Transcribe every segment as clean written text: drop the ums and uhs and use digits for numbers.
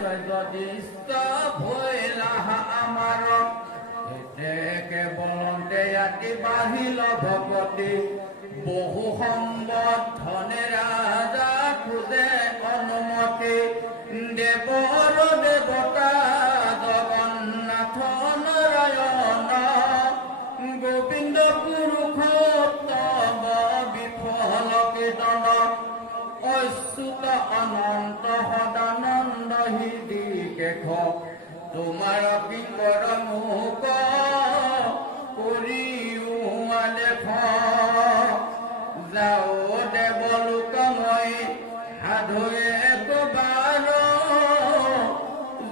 সৈজদিষ্ট ভৈলা আমাৰ এতেকে বলন্তে আতি বাহিল ভকতি বহু সম্বত ধনে ৰাজা খোজে অনুমতি দেৱৰ দেৱতা জগন্নাথ নাৰায়ণ গোবিন্দ পুৰুষোত্তম বিফল কীৰ্তন অচ্যুত অনন্ত সদানন্দ হৃদি কেশ তোমাৰ পিংগৰ মুখ কৰিও দেখ যাও দেৱলোকময় সাধুৱে তোবাৰ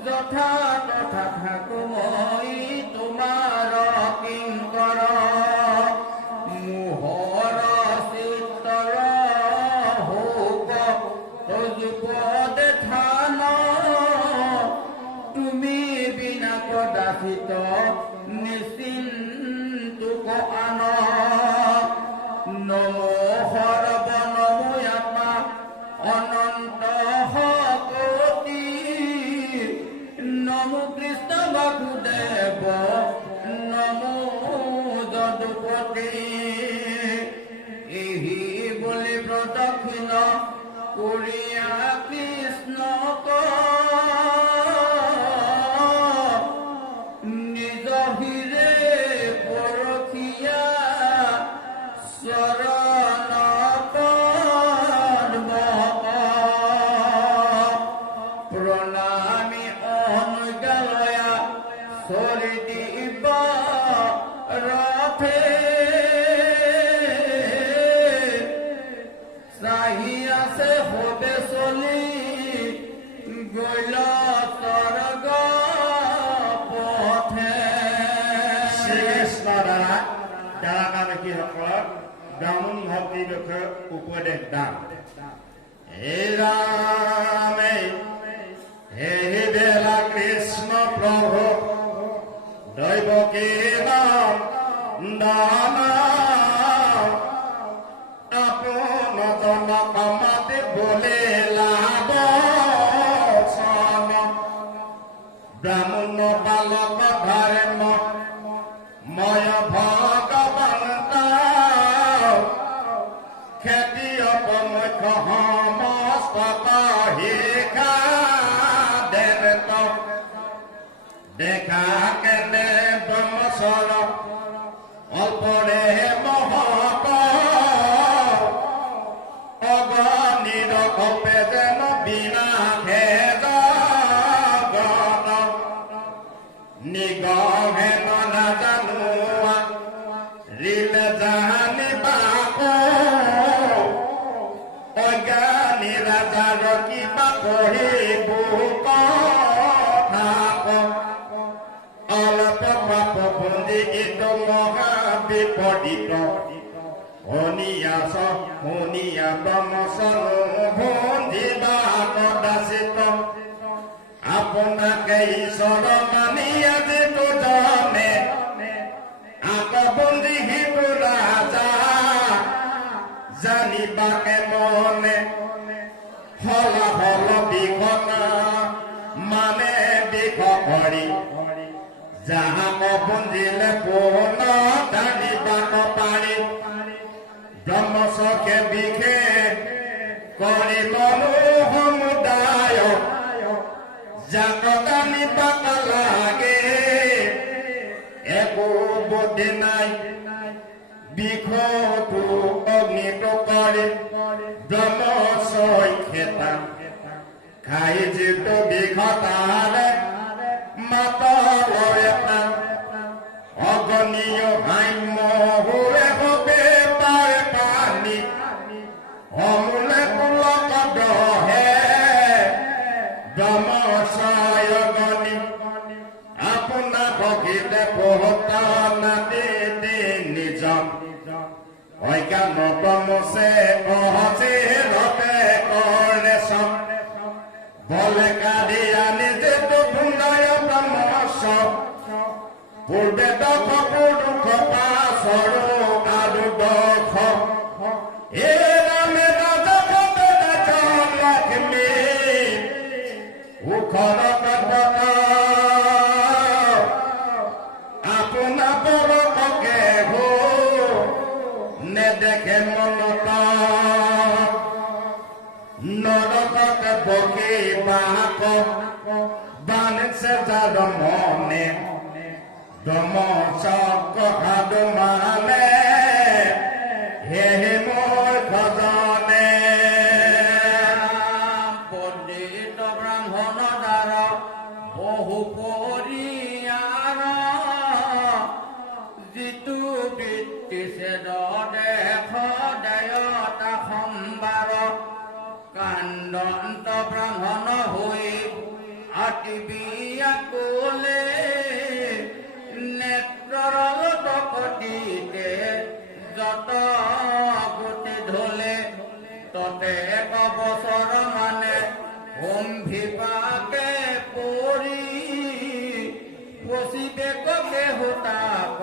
যথা তথা থাকো মই তোমাৰ কিংকৰ মোহৰ চিত্তৰ হোক যুগদে থান তুমি বিনা কদাচিত নিশ্চিন্তুক আন নমো সৰ্বনমো আত্মা অনন্ত কোটি নমো কৃষ্ণ বাসুদেৱ নমো যদুপতি এই বুলি প্ৰদক্ষিণ কৰিয়া কৃষ্ণক নিজ হিৰে পৰখীয়া চৰণ পদ্মক প্ৰণামী অনুগালয়া চৰি দিব ৰথে চাহি আছে হবে চলি গৈল স্বৰ্গ পথে শ্ৰীকৃষ্ণ দ্বাৰা দ্বাৰাকামীসকলক ব্ৰাহ্মণ ভক্তি বিষয়ে উপদেশ দান হে ৰামে হে বেলা কৃষ্ণ প্ৰভু দৈৱকী দান আপোন জনক মাতি বলে লাভ ব্ৰাহ্মণ বালক ধৰ্ম ময় ভগৱান খেতি অপমুখ্য সমস্ত শিখা দেৱ দেখা কেনে ব্ৰহ্মচৰ অল্পৰে মহত অগণিৰ কপে যেন বিনাশে জগত নিগমে নাজানো ৰিলে জানিবাক অজ্ঞানী ৰাজাৰ কিবা পঢ়িব কথাক অলপ পাপ বন্দী এইটো মহা বিপদিত শুনিয়া ব্ৰহ্মচৰ ভঞ্জিবা কদাচিত আপোনাকে ঈশ্বৰ মানি আজিতো জানে আকবন্দী হিতু ৰাজা জানিবাকে মনে ফলাফল বিঘনা মানে বিঘ কৰি যাহাক বন্দিলে পুন জানিবাক পাৰি ব্ৰহ্মচকে বিশেষ কৰি মনো সমুদায় যাক জানিবাক লাগে একো বুদ্ধি নাই বিষটো অগ্নিত কৰে ব্ৰহ্মচয় খেতা খাই যিটো বিষতাৰে মাতৰ এটা অগণীয় হাম্য হোৱে হবে তাৰ পানী অমূলে পুলক দহে ব্ৰহ্মচয় অগণী আপোনাৰ ভগিলে পহতা নাতি নিজ অজ্ঞান ব্ৰহ্মচে অহচে ৰতে কৰে চব বলে কাঢ়ি আনি যেটো ভুঙায় ব্ৰহ্মচ পূৰ্বে দশ পুৰুষ পাছৰো আৰু দশ হে ৰামে ৰাজা লক্ষ্মী ঘৰত আপোনাৰ পৰকে নেদেখে মনত নৰকত বকি বাক বানিছে যাৰ মনে দম চক সাধু মানে হে মোৰ ভজনে পণ্ডিত ব্ৰাহ্মণ দ্বাৰা বহু পৰিয়াৰ যিটো বৃত্তিছে দেশ দেয়তা সম্বাৰ কাণ্ডন্ত ব্ৰাহ্মণ হৈ আতিবিয়া কোলে নেত্ৰৰ কটিতে যত গতি ধলে ততে এক বছৰ মানে অম্ভিবাকে পৰি পচিবেককে হোতাক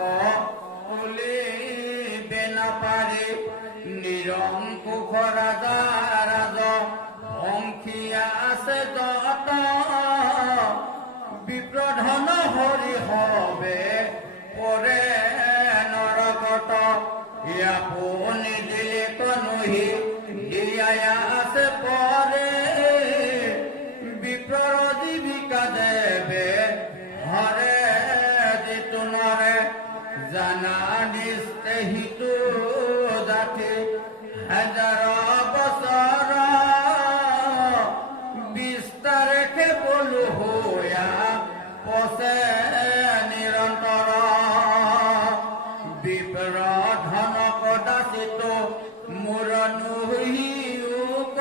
তুলিবে নাপাৰি নিৰংকুশ ৰাজা ৰাজ অংশীয়া আছে যত বিপ্ৰধন হৰি হবে পৰে নৰকত আপুনি দিলে কনুহি দিয়াই আছে পৰে বিপ্ৰৰ জীৱিকা দেৱে হৰে যিটো নৰে জানা নিস্তে হিতু জাতি হাজাৰ বছৰ বিস্তাৰকে বলো হোয়া পচে নিৰন্তৰ বিপ্ৰ ধন কদাচিত মোৰ নুহিউক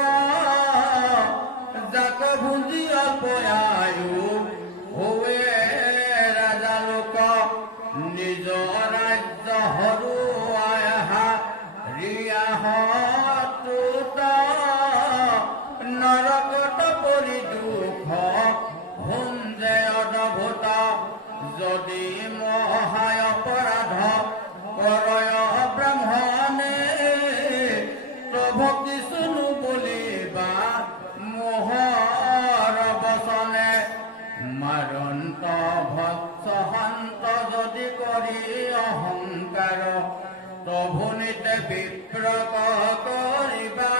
যাক ভুঞ্জি অপয়ায়ু হোৱে ৰাজা লোক নিজ ৰাজ্য হৰুৱাই ৰিয়াহতুত নৰকত পৰি দুখ ভুঞ্জে অদ্ভুত যদি মহায় অপৰাধ কৰয় ব্ৰাহ্মণে প্ৰভু কিছু নুবুলিবা মোহৰ বচনে মাৰন্ত ভৎস শান্ত যদি কৰি অহংকাৰ প্ৰভুনিতে বিপ্ৰক কৰিবা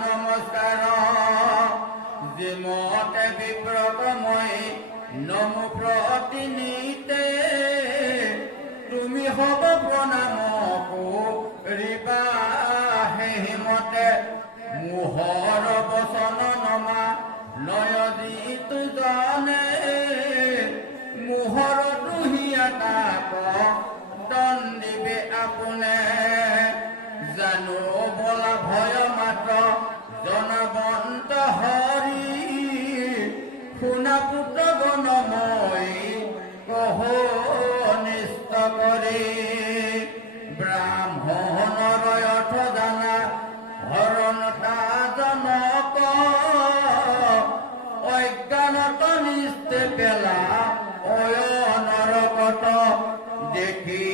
নমস্কাৰ যিমতে বিপ্ৰক মই নমো প্ৰতিনিতে তুমি হব প্ৰণাম কৰিবা সেইমতে মোহৰ বচন নমা লয় যিটো জনে মোহৰ দুহিয়া তাক দণ্ডিবে আপোনে জানো বলা ভয় মাত্ৰ জনবন্ত হৰি শুনা পুত্ৰ গণময় কহ নিষ্ট কৰি ব্ৰাহ্মণৰ অৰ্থ জানা হৰণতা জনক অজ্ঞানত নিস্তে পেলা অয় নৰকত দেখি